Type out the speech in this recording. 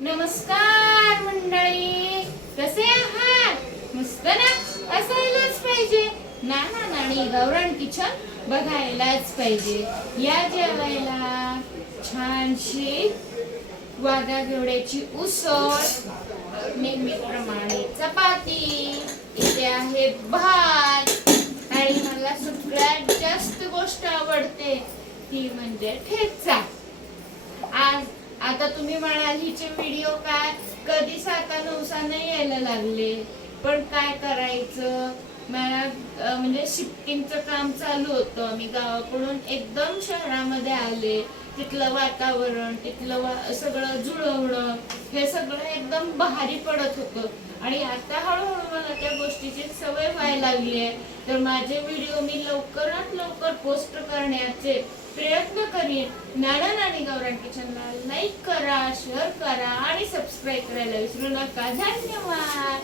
नमस्कार मंडळी, कसे आहात? मस्त ना? असायलाच पाहिजे. नाना नानी गावरान किचन बघायलाच पाहिजे. या जेवायला छानशी वाघा घेवड्याची उसळ, नेहमीप्रमाणे चपाती, इथे आहे भात आणि मला सगळ्यात जास्त गोष्ट आवडते ती म्हणजे ठेचा. आज आता तुम्ही म्हणाल हिचे व्हिडिओ काय कधी 7-9 नाही यायला लागले, पण काय करायचं, मला म्हणजे शिफ्टिंगचं काम चालू होतं. मी गावाकडून एकदम शहरामध्ये आले. तिथलं वातावरण, तिथलं सगळं जुळवणं हे सगळं एकदम भारी पडत होतं आणि आता हळूहळू मला त्या गोष्टीची सवय व्हायला लागली आहे. तर माझे व्हिडिओ मी लवकरात लवकर पोस्ट करण्याचे प्रयत्न करीन. नाना नानी गावरान किचनला लाईक करा, शेअर करा आणि सबस्क्राईब करायला विसरू नका. धन्यवाद.